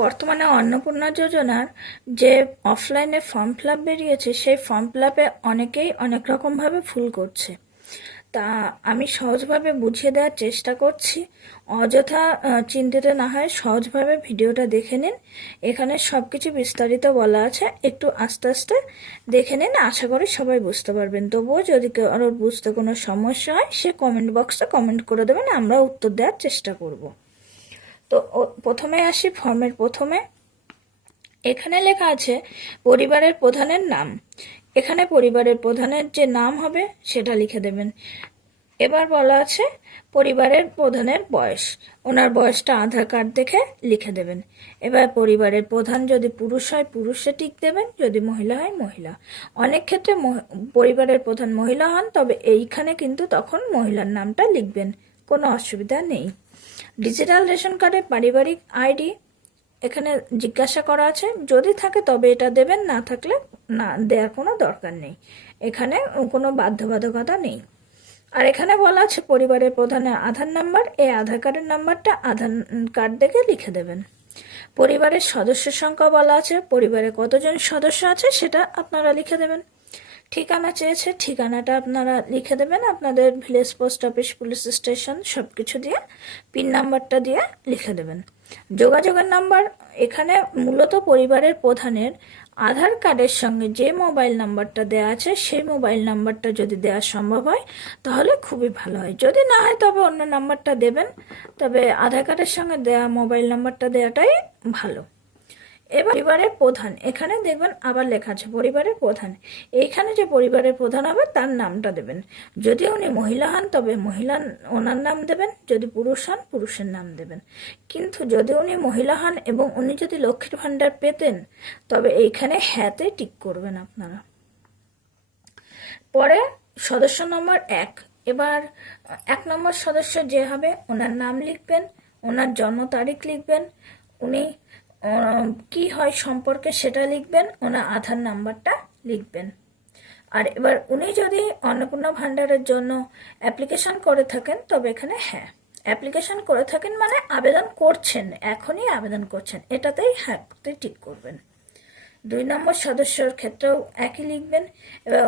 বর্তমানে অন্নপূর্ণা যোজনার যে অফলাইনে ফর্ম ফিল আপ বেরিয়েছে, সেই ফর্ম ফিল আপে অনেকেই অনেক রকমভাবে ভুল করছে। তা আমি সহজভাবে বুঝিয়ে দেওয়ার চেষ্টা করছি। অযথা চিন্তিত না হয় সহজভাবে ভিডিওটা দেখে নিন। এখানে সব কিছু বিস্তারিত বলা আছে, একটু আস্তে আস্তে দেখে নিন, আশা করি সবাই বুঝতে পারবেন। তবুও যদি কারোর বুঝতে কোনো সমস্যা হয়, সে কমেন্ট বক্সে কমেন্ট করে দেবেন, আমরা উত্তর দেওয়ার চেষ্টা করব। তো প্রথমে আসি ফর্মের প্রথমে। এখানে লেখা আছে পরিবারের প্রধানের নাম। এখানে পরিবারের প্রধানের যে নাম হবে সেটা লিখে দেবেন। এবার বলা আছে পরিবারের প্রধানের বয়স, ওনার বয়সটা আধার কার্ড দেখে লিখে দেবেন। এবার পরিবারের প্রধান যদি পুরুষ হয় পুরুষে টিক দেবেন, যদি মহিলা হয় মহিলা। অনেক ক্ষেত্রে পরিবারের প্রধান মহিলা হন, তবে এইখানে কিন্তু তখন মহিলার নামটা লিখবেন, কোনো অসুবিধা নেই। ডিজিটাল রেশন কার্ডে পারিবারিক আইডি এখানে জিজ্ঞাসা করা আছে, যদি থাকে তবে এটা দেবেন, না থাকলে না দেওয়ার কোনো দরকার নেই, এখানে কোনো বাধ্যবাধকতা নেই। আর এখানে বলা আছে পরিবারের প্রধানের আধার নাম্বার, এই আধার কার্ডের নাম্বারটা আধার কার্ড দেখে লিখে দেবেন। পরিবারের সদস্য সংখ্যা বলা আছে, পরিবারে কতজন সদস্য আছে সেটা আপনারা লিখে দেবেন। ঠিকানা চেয়েছে, ঠিকানাটা আপনারা লিখে দেবেন, আপনাদের village post office, police station সব কিছু দিয়ে পিন নাম্বারটা দিয়ে লিখে দেবেন। যোগাযোগের নাম্বার, এখানে মূলত পরিবারের প্রধানের আধার কার্ডের সঙ্গে যে মোবাইল নাম্বারটা দেওয়া আছে সেই মোবাইল নাম্বারটা যদি দেওয়া সম্ভব হয় তাহলে খুবই ভালো হয়, যদি না হয় তবে অন্য নাম্বারটা দেবেন, তবে আধার কার্ডের সঙ্গে দেওয়া মোবাইল নাম্বারটা দেওয়াটাই ভালো। এবার পরিবারের প্রধান, এখানে দেখবেন আবার লেখা আছে পরিবারের প্রধান। এইখানে যে পরিবারের প্রধান হবে তার নামটা দেবেন। যদি উনি মহিলা হন তবে মহিলা ওনার নাম দেবেন, যদি পুরুষ হন পুরুষের নাম দেবেন। কিন্তু যদি উনি মহিলা হন এবং উনি যদি লক্ষ্মীর ভাণ্ডার পেতেন তবে এইখানে হ্যাঁতে টিক করবেন আপনারা। পরে সদস্য নম্বর 1, এবার 1 নম্বর সদস্য যে হবে ওনার নাম লিখবেন, ওনার জন্ম তারিখ লিখবেন, উনি কি হয় সম্পর্কে সেটা লিখবেন, ওনার আধার নাম্বারটা লিখবেন। আর এবার উনি যদি অন্নপূর্ণা ভাণ্ডারের জন্য অ্যাপ্লিকেশন করে থাকেন তবে এখানে হ্যাঁ অ্যাপ্লিকেশন করে থাকেন মানে আবেদন করছেন, এখনই আবেদন করছেন, এটাতেই হ্যাঁতে টিক করবেন। 2 নম্বর সদস্যর ক্ষেত্রেও একই লিখবেন। এবার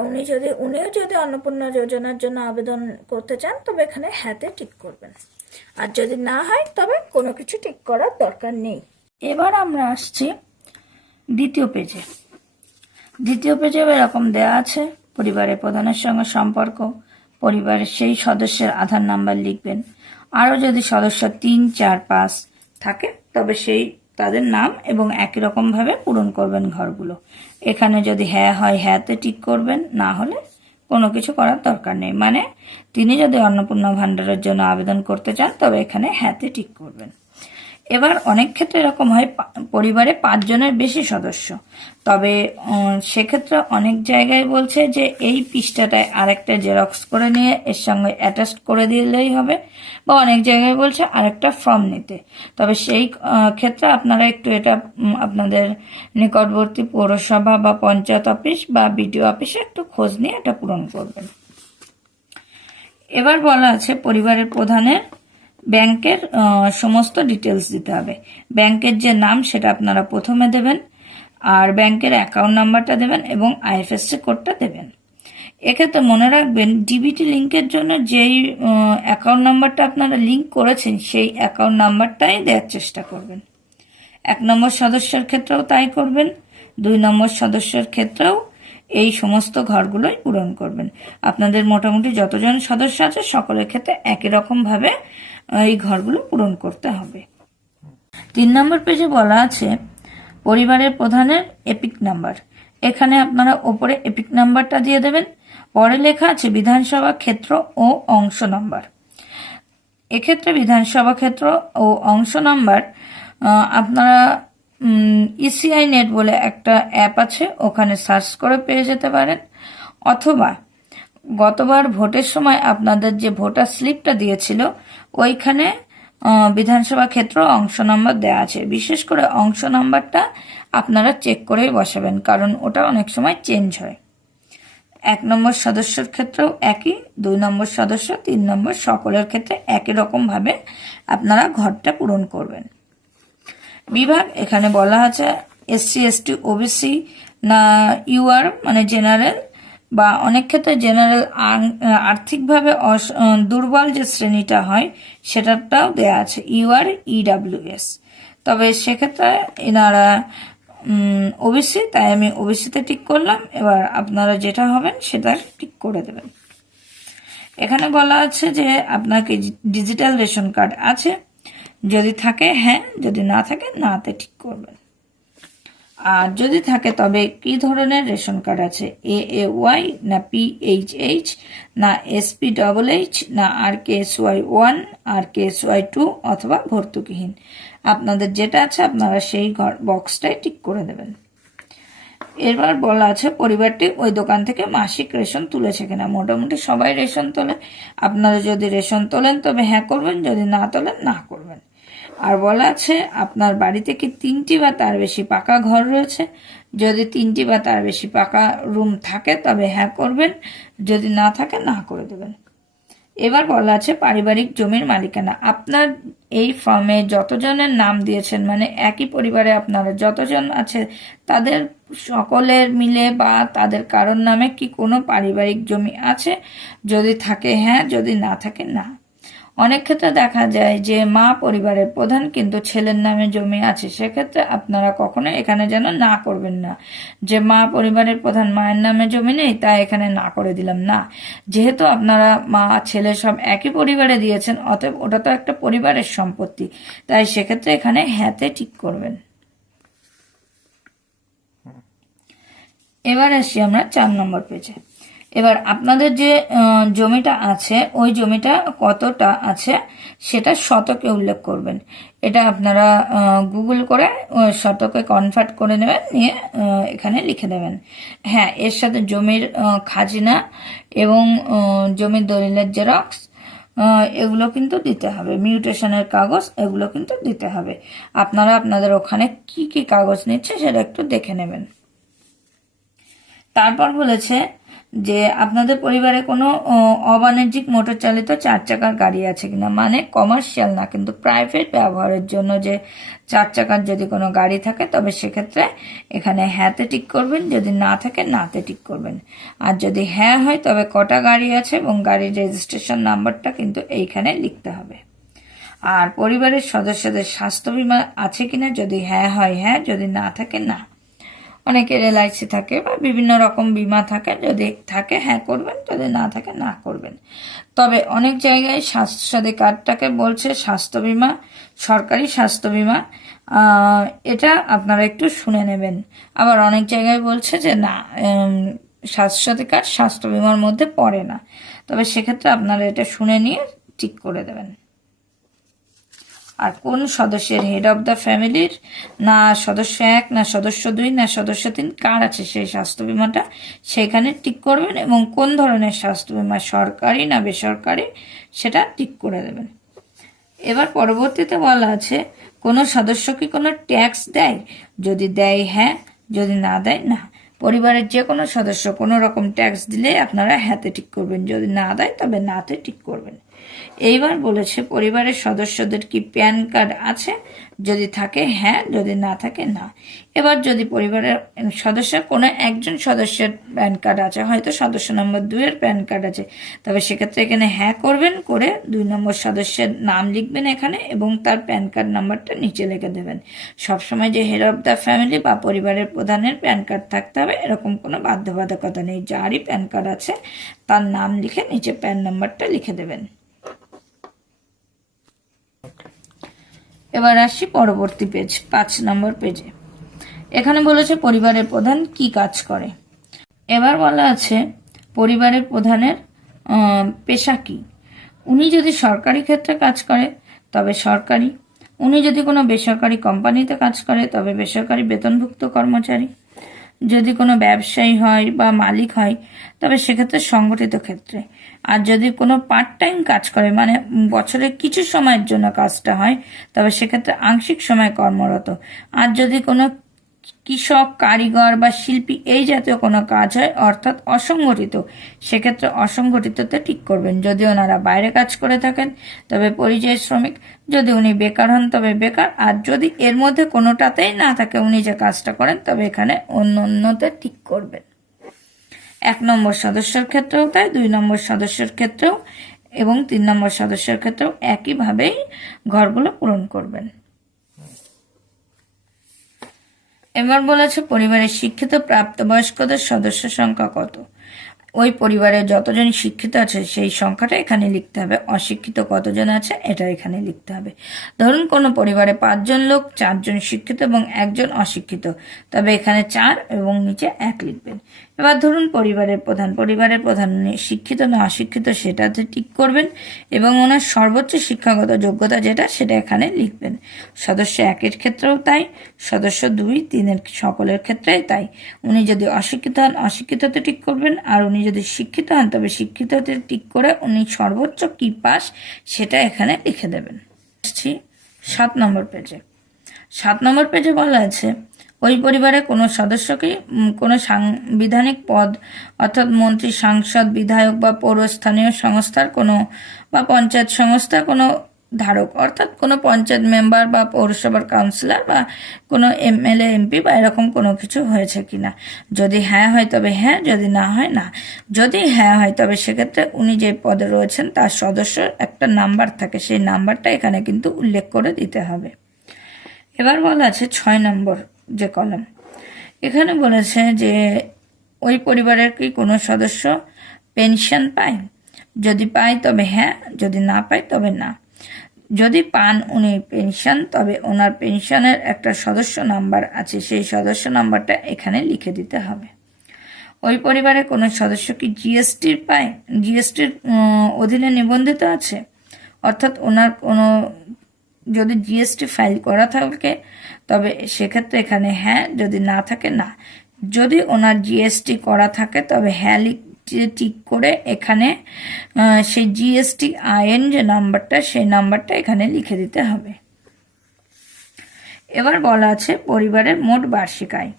উনিও যদি অন্নপূর্ণা যোজনার জন্য আবেদন করতে চান তবে এখানে হ্যাঁতে টিক করবেন। আর যদি না হয় তবে কোনো কিছু টিক করার দরকার নেই। এবার আমরা আসছি দ্বিতীয় পেজে। দ্বিতীয় পেজে এরকম দেওয়া আছে পরিবারের প্রধানের সঙ্গে সম্পর্ক, পরিবারের সেই সদস্যের আধার নাম্বার লিখবেন। আরও যদি সদস্য 3, 4, 5 থাকে তবে সেই তাদের নাম এবং একই রকমভাবে পূরণ করবেন ঘরগুলো। এখানে যদি হ্যাঁ হয় হ্যাঁতে টিক করবেন, না হলে কোনো কিছু করার দরকার নেই। মানে তিনি যদি অন্নপূর্ণা ভাণ্ডারের জন্য আবেদন করতে চান তবে এখানে হ্যাঁতে টিক করবেন। এবার অনেক ক্ষেত্রে এরকম হয় পরিবারে 5 জনের বেশি সদস্য, তবে সেক্ষেত্রে অনেক জায়গায় বলছে যে এই পৃষ্ঠাটায় আরেকটা জেরক্স করে নিয়ে এর সঙ্গে অ্যাটাচ করে দিলেই হবে, বা অনেক জায়গায় বলছে আরেকটা ফর্ম নিতে। তবে সেই ক্ষেত্রে আপনারা একটু এটা আপনাদের নিকটবর্তী পৌরসভা বা পঞ্চায়েত অফিস বা বিডিও অফিসে একটু খোঁজ নিয়ে এটা পূরণ করবেন। এবার বলা আছে পরিবারের প্রধানের ব্যাংকের সমস্ত ডিটেলস দিতে হবে। ব্যাংকের যে নাম সেটা আপনারা প্রথমে দেবেন, আর ব্যাংকের অ্যাকাউন্ট নাম্বারটা দেবেন এবং আইএফএসসি কোডটা দেবেন। এক্ষেত্রে মনে রাখবেন ডিবিটি লিঙ্কের জন্য যেই অ্যাকাউন্ট নাম্বারটা আপনারা লিঙ্ক করেছেন সেই অ্যাকাউন্ট নাম্বারটাই দেওয়ার চেষ্টা করবেন। 1 নম্বর সদস্যের ক্ষেত্রেও তাই করবেন, 2 নম্বর সদস্যের ক্ষেত্রেও এই সমস্ত ঘরগুলোই পূরণ করবেন। আপনাদের মোটামুটি যতজন সদস্য আছে সকলের ক্ষেত্রে একই রকমভাবে এই ঘরগুলো পূরণ করতে হবে। 3 নম্বর পেজে বলা আছে পরিবারের প্রধানের এপিক নাম্বার। এখানে আপনারা ওপরে এপিক নাম্বারটা দিয়ে দেবেন। পরে লেখা আছে বিধানসভা ক্ষেত্র ও অংশ নাম্বার। এক্ষেত্রে বিধানসভা ক্ষেত্র ও অংশ নাম্বার আপনারা ইসিআই নেট বলে একটা অ্যাপ আছে, ওখানে সার্চ করে পেয়ে যেতে পারেন, অথবা গতবার ভোটের সময় আপনাদের যে ভোটার স্লিপটা দিয়েছিল ওইখানে বিধানসভা ক্ষেত্র অংশ নাম্বার দেওয়া আছে। বিশেষ করে অংশ নাম্বারটা আপনারা চেক করেই বসাবেন, কারণ ওটা অনেক সময় চেঞ্জ হয়। 1 নম্বর সদস্যের ক্ষেত্রেও একই, 2 নম্বর সদস্য, 3 নম্বর সকলের ক্ষেত্রে একই রকমভাবে আপনারা ঘরটা পূরণ করবেন। বিভাগ এখানে বলা আছে SC ST OBC না UR মানে জেনারেল, বা অনেক ক্ষেত্রে জেনারেল আর্থিকভাবে দুর্বল যে শ্রেণীটা হয় সেটাটাও দেয়া আছে UR EWS। তবে সেক্ষেত্রে এনারা ওবিসি, তাই আমি ওবিসিতে টিক করলাম। এবার আপনারা যেটা হবেন সেটা টিক করে দেবেন। এখানে বলা আছে যে আপনার কি ডিজিটাল রেশন কার্ড আছে, যদি থাকে হ্যাঁ, যদি না থাকে নাতে ঠিক করবেন। আর যদি থাকে তবে কি ধরনের রেশন কার্ড আছে, AAY না PHH না SPHH না RKSY1 RKSY2 অথবা ভর্তুকিহীন। আপনাদের যেটা আছে আপনারা সেই বক্সটাই টিক করে দেবেন। এবার বলা আছে পরিবারটি ওই দোকান থেকে মাসিক রেশন তুলেছে কিনা। মোটামুটি সবাই রেশন তোলে, আপনারা যদি রেশন তোলেন তবে হ্যাঁ করবেন, যদি না তোলেন না করবেন। আর বলা আছে আপনার বাড়িতে কি 3টি বা তার বেশি পাকা ঘর রয়েছে, যদি 3টি বা তার বেশি পাকা রুম থাকে তবে হ্যাঁ করবেন, যদি না থাকে না করে দেবেন। এবার বলা আছে পারিবারিক জমির মালিকানা। আপনার এই ফর্মে যতজনের নাম দিয়েছেন, মানে একই পরিবারে আপনারা যতজন আছে তাদের সকলের মিলে বা তাদের কারোর নামে কি কোনো পারিবারিক জমি আছে, যদি থাকে হ্যাঁ, যদি না থাকে না। অনেক ক্ষেত্রে দেখা যায় যে মা পরিবারের প্রধান কিন্তু ছেলের নামে জমি আছে, সেক্ষেত্রে আপনারা কখনো এখানে যেন না করবেন না যে মা পরিবারের প্রধান মায়ের নামে জমি নেই তাই এখানে না করে দিলাম না। যেহেতু আপনারা মা ছেলে সব একই পরিবারে দিয়েছেন, অতএব ওটা তো একটা পরিবারের সম্পত্তি, তাই সেক্ষেত্রে এখানে হ্যাঁতে ঠিক করবেন। এবার আসি আমরা 4 নম্বর পেজে। এবার আপনাদের যে জমিটা আছে ওই জমিটা কতটা আছে সেটা শতকে উল্লেখ করবেন। এটা আপনারা গুগল করে শতকে কনভার্ট করে নেবেন, নিয়ে এখানে লিখে দেবেন। হ্যাঁ, এর সাথে জমির খাজনা এবং জমির দলিলের জেরক্স এগুলো কিন্তু দিতে হবে, মিউটেশনের কাগজ এগুলো কিন্তু দিতে হবে। আপনারা আপনাদের ওখানে কি কি কাগজ নিচ্ছে সেটা একটু দেখে নেবেন। তারপর বলেছে যে আপনাদের পরিবারে কোনো অবাণিজ্যিক মোটর চালিত 4 চাকার গাড়ি আছে কিনা, মানে কমার্শিয়াল না কিন্তু প্রাইভেট ব্যবহারের জন্য যে 4 চাকার যদি কোনো গাড়ি থাকে তবে সেক্ষেত্রে এখানে হ্যাঁতে টিক করবেন, যদি না থাকে নাতে টিক করবেন। আর যদি হ্যাঁ হয় তবে কটা গাড়ি আছে এবং গাড়ির রেজিস্ট্রেশন নাম্বারটা কিন্তু এইখানে লিখতে হবে। আর পরিবারের সদস্যদের স্বাস্থ্য বীমা আছে কিনা, যদি হ্যাঁ হয় হ্যাঁ, যদি না থাকে না। অনেকের LIC থাকে বা বিভিন্ন রকম বিমা থাকে, যদি থাকে হ্যাঁ করবেন, যদি না থাকে না করবেন। তবে অনেক জায়গায় স্বাস্থ্যসাথী কার্ডটাকে বলছে স্বাস্থ্য বিমা, সরকারি স্বাস্থ্য বিমা, এটা আপনারা একটু শুনে নেবেন। আবার অনেক জায়গায় বলছে যে না, স্বাস্থ্যসাথী কার্ড স্বাস্থ্য বিমার মধ্যে পড়ে না, তবে সেক্ষেত্রে আপনারা এটা শুনে নিয়ে ঠিক করে দেবেন। আর কোন সদস্যের হেড অফ দ্য ফ্যামিলির না সদস্য 1 না সদস্য 2 না সদস্য 3 কার আছে সেই স্বাস্থ্য বিমাটা সেখানে টিক করবেন, এবং কোন ধরনের স্বাস্থ্য বিমা সরকারি না বেসরকারি সেটা টিক করে দেবেন। এবার পরবর্তীতে বলা আছে কোনো সদস্য কি কোনো ট্যাক্স দেয়, যদি দেয় হ্যাঁ, যদি না দেয় না। পরিবারের যে কোনো সদস্য কোনো রকম ট্যাক্স দিলে আপনারা হ্যাঁতে টিক করবেন, যদি না দেয় তবে নাতে টিক করবেন। এইবার বলেছে পরিবারের সদস্যদের কি প্যান কার্ড আছে, যদি থাকে হ্যাঁ, যদি না থাকে না। এবার যদি পরিবারের সদস্যের কোনো একজন সদস্যের প্যান কার্ড আছে, হয়তো সদস্য নম্বর 2 এর প্যান কার্ড আছে, তবে সেক্ষেত্রে এখানে হ্যাঁ করবেন, করে 2 নম্বর সদস্যের নাম লিখবেন এখানে এবং তার প্যান কার্ড নাম্বারটা নিচে লিখে দেবেন। সবসময় যে হেড অফ দ্য ফ্যামিলি বা পরিবারের প্রধানের প্যান কার্ড থাকতে হবে এরকম কোনো বাধ্যবাধকতা নেই। যারই প্যান কার্ড আছে তার নাম লিখে নিচে প্যান নাম্বারটা লিখে দেবেন। এবার আসি পরবর্তী পেজ, 5 নম্বর পেজে। এখানে বলেছে পরিবারের প্রধান কি কাজ করে। এবার বলা আছে পরিবারের প্রধানের পেশা কি। উনি যদি সরকারি ক্ষেত্রে কাজ করে তবে সরকারি, উনি যদি কোনো বেসরকারি কোম্পানিতে কাজ করে তবে বেসরকারি বেতনভুক্ত কর্মচারী, যদি কোনো ব্যবসায়ী হয় বা মালিক হয় তবে সেক্ষেত্রে সংগঠিত ক্ষেত্রে, আর যদি কোনো পার্ট টাইম কাজ করে মানে বছরে কিছু সময়ের জন্য কাজটা হয় তবে সেক্ষেত্রে আংশিক সময় কর্মরত, আর যদি কোনো কৃষক, কারিগর বা শিল্পী এই জাতীয় কোনো কাজ হয় অর্থাৎ অসংগঠিত, সেক্ষেত্রে অসংগঠিততে টিক করবেন। যদি ওনারা বাইরে কাজ করে থাকেন তবে পরিযায়ী শ্রমিক, যদি উনি বেকার হন তবে বেকার, আর যদি এর মধ্যে কোনোটাতেই না থাকে উনি যে কাজটা করেন তবে এখানে অন্য অন্যতে টিক করবেন। 1 নম্বর সদস্যের ক্ষেত্রেও তাই, 2 নম্বর সদস্যের ক্ষেত্রেও এবং 3 নম্বর সদস্যের ক্ষেত্রেও একইভাবেই ঘরগুলো পূরণ করবেন। এবার বলেছে পরিবারের শিক্ষিত প্রাপ্তবয়স্কদের সদস্য সংখ্যা কত। ওই পরিবারে যতজন শিক্ষিত আছে সেই সংখ্যাটা এখানে লিখতে হবে, অশিক্ষিত কতজন আছে এটা এখানে লিখতে হবে। ধরুন কোনো পরিবারে 5 জন লোক, 4 জন শিক্ষিত এবং 1 জন অশিক্ষিত, তবে এখানে 4 এবং নিচে 1 লিখবেন। এবার ধরুন পরিবারের প্রধান শিক্ষিত না অশিক্ষিত সেটাতে টিক করবেন এবং ওনার সর্বোচ্চ শিক্ষাগত যোগ্যতা যেটা সেটা এখানে লিখবেন। সদস্য 1-এর ক্ষেত্রেও তাই, সদস্য 2, 3-এর সকলের ক্ষেত্রেই তাই। উনি যদি অশিক্ষিত হন অশিক্ষিততে টিক করবেন, আর উনি যদি শিক্ষিত হন তবে শিক্ষিততে টিক করে উনি সর্বোচ্চ কি পাস সেটা এখানে লিখে দেবেন। 7 নম্বর পেজে। 7 নম্বর পেজে বলা আছে ওই পরিবারে কোনো সদস্যকে কোনো সাংবিধানিক পদ অর্থাৎ মন্ত্রী, সাংসদ, বিধায়ক বা পৌরস্থানীয় সংস্থার কোনো বা পঞ্চায়েত সংস্থার কোনো ধারক অর্থাৎ কোনো পঞ্চায়েত মেম্বার বা পৌরসভার কাউন্সিলর বা কোনো এমএলএ, এমপি বা এরকম কোনো কিছু হয়েছে কিনা। যদি হ্যাঁ হয় তবে হ্যাঁ, যদি না হয় না। যদি হ্যাঁ হয় তবে সেক্ষেত্রে উনি যে পদে রয়েছেন তার সদস্য একটা নাম্বার থাকে, সেই নাম্বারটা এখানে কিন্তু উল্লেখ করে দিতে হবে। এবার বলা আছে 6 নম্বর যে কলাম, এখানে বলেছে যে ওই পরিবারের কি কোনো সদস্য পেনশন পায়। যদি পায় তবে হ্যাঁ, যদি না পায় তবে না। যদি পান উনি পেনশন তবে ওনার পেনশনের একটা সদস্য নাম্বার আছে, সেই সদস্য নাম্বারটা এখানে লিখে দিতে হবে। ওই পরিবারে কোনো সদস্য কি জিএসটি পায়, জিএসটির অধীনে নিবন্ধিত আছে, অর্থাৎ ওনার কোনো যদি জিএসটি ফাইল করা থাকে তবে সেক্ষেত্রে এখানে হ্যাঁ, যদি না থাকে না। যদি ওনার জিএসটি করা থাকে তবে হ্যাঁ টিক করে এখানে সেই জিএসটি আইএন যে নাম্বারটা সেই নাম্বারটা এখানে লিখে দিতে হবে। এবার বলা আছে পরিবারের মোট বার্ষিক আয়,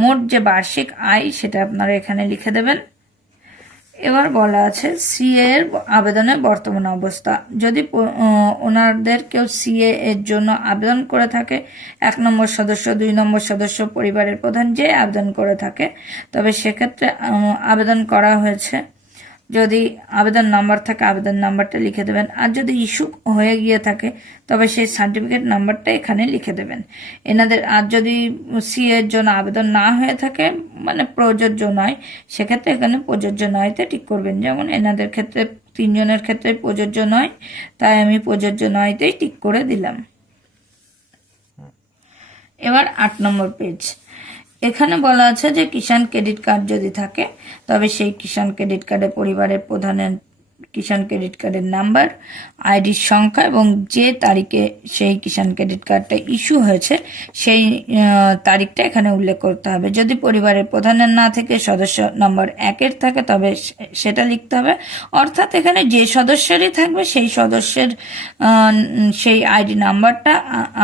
মোট যে বার্ষিক আয় সেটা আপনারা এখানে লিখে দেবেন। এবার বলা আছে সিএ এর আবেদনের বর্তমান অবস্থা। যদি ওনাদের কেউ সিএ এর জন্য আবেদন করে থাকে, 1 নম্বর সদস্য, 2 নম্বর সদস্য, পরিবারের প্রধান যে আবেদন করে থাকে তবে সেক্ষেত্রে আবেদন করা হয়েছে যদি আবেদন নাম্বার থাকে আবেদন নাম্বারটা লিখে দেবেন, আর যদি ইস্যু হয়ে গিয়ে থাকে তবে সেই সার্টিফিকেট নাম্বারটা এখানে লিখে দেবেন এনাদের। আর যদি সিএ এর জন্য আবেদন না হয়ে থাকে মানে প্রযোজ্য নয়, সেক্ষেত্রে এখানে প্রযোজ্য নয়তে টিক করবেন। যেমন এনাদের ক্ষেত্রে 3 জনের ক্ষেত্রে প্রযোজ্য নয়, তাই আমি প্রযোজ্য নয়তেই টিক করে দিলাম। এবার 8 নম্বর পেজ, এখানে বলা আছে যে কিষাণ ক্রেডিট কার্ড যদি থাকে তবে সেই কিষাণ ক্রেডিট কার্ডে পরিবারের প্রধানের কিষাণ ক্রেডিট কার্ডের নাম্বার, আইডির সংখ্যা এবং যে তারিখে সেই কিষাণ ক্রেডিট কার্ডটা ইস্যু হয়েছে সেই তারিখটা এখানে উল্লেখ করতে হবে। যদি পরিবারের প্রধানের না থেকে সদস্য নম্বর 1-এর থাকে তবে সেটা লিখতে হবে, অর্থাৎ এখানে যে সদস্যেরই থাকবে সেই সদস্যের সেই আইডি নাম্বারটা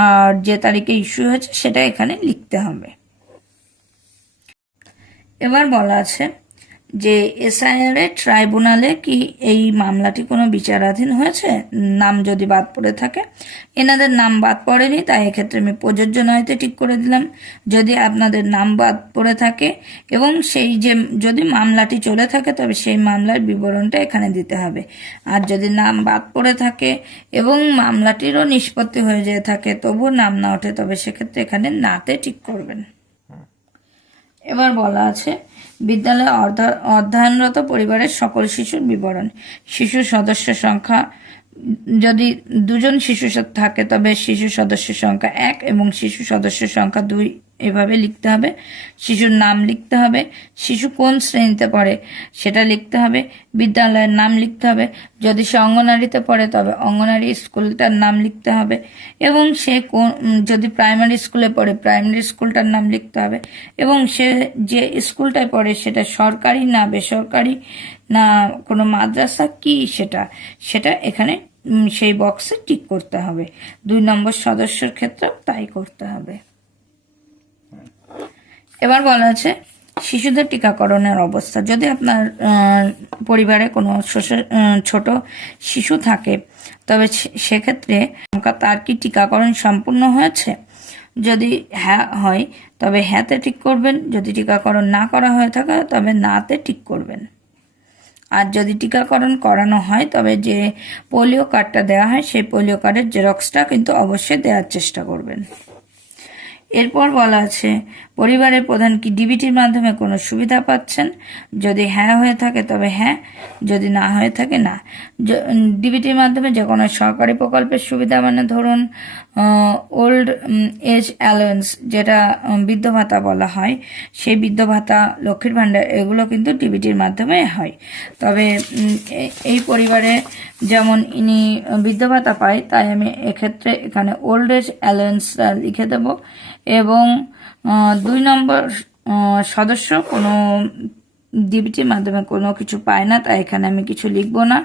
আর যে তারিখে ইস্যু হয়েছে সেটা এখানে লিখতে হবে। এবার বলা আছে যে এসআইআর ট্রাইব্যুনালে কি এই মামলাটি কোনো বিচারাধীন হয়েছে, নাম যদি বাদ পড়ে থাকে। এনাদের নাম বাদ পড়েনি তাই এক্ষেত্রে আমি প্রযোজ্য নয়তে ঠিক করে দিলাম। যদি আপনাদের নাম বাদ পড়ে থাকে এবং সেই যে যদি মামলাটি চলে থাকে তবে সেই মামলার বিবরণটা এখানে দিতে হবে। আর যদি নাম বাদ পড়ে থাকে এবং মামলাটিরও নিষ্পত্তি হয়ে যেয়ে থাকে তবুও নাম না ওঠে তবে সেক্ষেত্রে এখানে নাতে ঠিক করবেন। এবার বলা আছে বিদ্যালয়ে অধ্যয়নরত পরিবারের সকল শিশুর বিবরণ। শিশু সদস্য সংখ্যা যদি 2 জন শিশু থাকে তবে শিশু সদস্য সংখ্যা 1 এবং শিশু সদস্য সংখ্যা 2 এভাবে লিখতে হবে। শিশুর নাম লিখতে হবে, শিশু কোন শ্রেণীতে পড়ে সেটা লিখতে হবে, বিদ্যালয়ের নাম লিখতে হবে, যদি সে অঙ্গনারীতে পড়ে তবে অঙ্গনারী স্কুলটার নাম লিখতে হবে এবং সে যদি প্রাইমারি স্কুলে পড়ে প্রাইমারি স্কুলটার নাম লিখতে হবে এবং সে যে স্কুলটায় পড়ে সেটা সরকারি না বেসরকারি না কোনো মাদ্রাসা কি সেটা এখানে সেই বক্সে টিক করতে হবে। 2 নম্বর সদস্যের ক্ষেত্রে তাই করতে হবে। এবার বলা আছে শিশুদের টিকাকরণের অবস্থা। যদি আপনার পরিবারে কোনো ছোট শিশু থাকে, তবে সেক্ষেত্রে তার কি টিকাকরণ সম্পূর্ণ হয়েছে? যদি হ্যাঁ হয় তবে হ্যাঁতে টিক করবেন, যদি টিকাকরণ না করা হয়ে থাকে তবে নাতে টিক করবেন। আর যদি টিকাকরণ করানো হয় তবে যে পোলিও কার্ডটা দেওয়া হয় সেই পোলিও কার্ডের জেরক্সটা কিন্তু অবশ্যই দেওয়ার চেষ্টা করবেন। এরপর বলা আছে পরিবারের প্রধান কি ডিবিটির মাধ্যমে কোনো সুবিধা পাচ্ছেন? যদি হ্যাঁ হয়ে থাকে তবে হ্যাঁ, যদি না হয়ে থাকে না। ডিবিটির মাধ্যমে যে কোনো সরকারি প্রকল্পের সুবিধা, মানে ধরুন ওল্ড এজ অ্যালাউন্স, যেটা বৃদ্ধ ভাতা বলা হয়, সেই বৃদ্ধ ভাতা, লক্ষ্মীর ভাণ্ডার, এগুলো কিন্তু ডিবিটির মাধ্যমে হয়। তবে এই পরিবারে যেমন ইনি বৃদ্ধ ভাতা পায়, তাই আমি এক্ষেত্রে এখানে ওল্ড এজ অ্যালাউন্স লিখে দেব। এবং 2 নম্বর সদস্য কোনো ডিবিটির মাধ্যমে কোনো কিছু পায় না, তাই এখানে আমি কিছু লিখব না।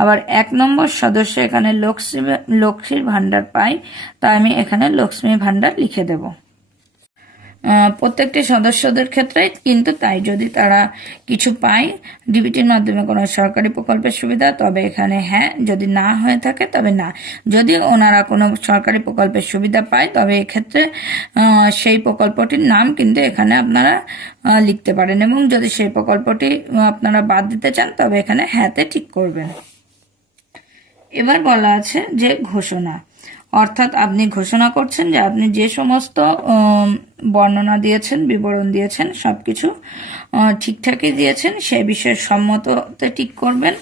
আবার 1 নম্বর সদস্য এখানে লক্ষ্মীর ভাণ্ডার পায়, তাই আমি এখানে লক্ষ্মী ভাণ্ডার লিখে দেব। প্রত্যেকটি সদস্যদের ক্ষেত্রে কিন্তু তাই, যদি তারা কিছু পায় ডিবিটির মাধ্যমে কোনো সরকারি প্রকল্পের সুবিধা, তবে এখানে হ্যাঁ, যদি না হয়ে থাকে তবে না। যদি ওনারা কোনো সরকারি প্রকল্পের সুবিধা পায় তবে এক্ষেত্রে সেই প্রকল্পটির নাম কিন্তু এখানে আপনারা লিখতে পারেন, এবং যদি সেই প্রকল্পটি আপনারা বাদ দিতে চান তবে এখানে হ্যাঁতে ঠিক করবেন। এবার বলা আছে যে ঘোষণা, অর্থাৎ আপনি ঘোষণা করছেন যে আপনি যে সমস্ত বর্ণনা দিয়েছেন, বিবরণ দিয়েছেন, সবকিছু ঠিকঠাকই দিয়েছেন, সে বিষয়ে সম্মততে টিক করবেন।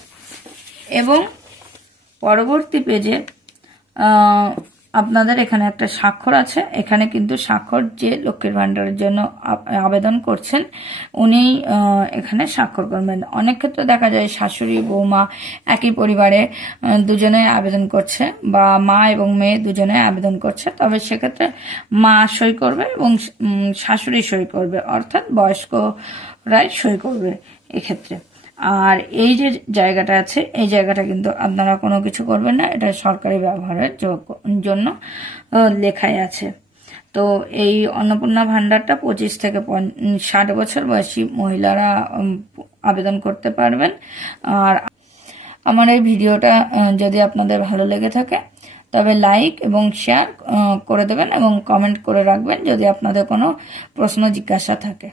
এবং পরবর্তী পেজে আপনাদের এখানে একটা স্বাক্ষর আছে, এখানে কিন্তু স্বাক্ষর যে লক্ষ্মীর ভাণ্ডারের জন্য আবেদন করছেন উনি এখানে স্বাক্ষর করবেন। অনেক ক্ষেত্রে দেখা যায় শাশুড়ি বৌমা একই পরিবারে দুজনে আবেদন করছে, বা মা এবং মেয়ে দুজনে আবেদন করছে, তবে সেক্ষেত্রে মা সই করবে এবং শাশুড়ি সই করবে, অর্থাৎ বয়স্করাই সই করবে এক্ষেত্রে। আর এই যে জায়গাটা আছে, এই জায়গাটা কিন্তু আপনারা কোনো কিছু করবেন না, এটা সরকারি ব্যবহারের জন্য লেখাই আছে। তো এই অন্নপূর্ণা ভাণ্ডারটা 25 থেকে 60 বছর বয়সী মহিলারা আবেদন করতে পারবেন। আর আমার এই ভিডিওটা যদি আপনাদের ভালো লেগে থাকে তবে লাইক এবং শেয়ার করে দেবেন এবং কমেন্ট করে রাখবেন যদি আপনাদের কোনো প্রশ্ন জিজ্ঞাসা থাকে।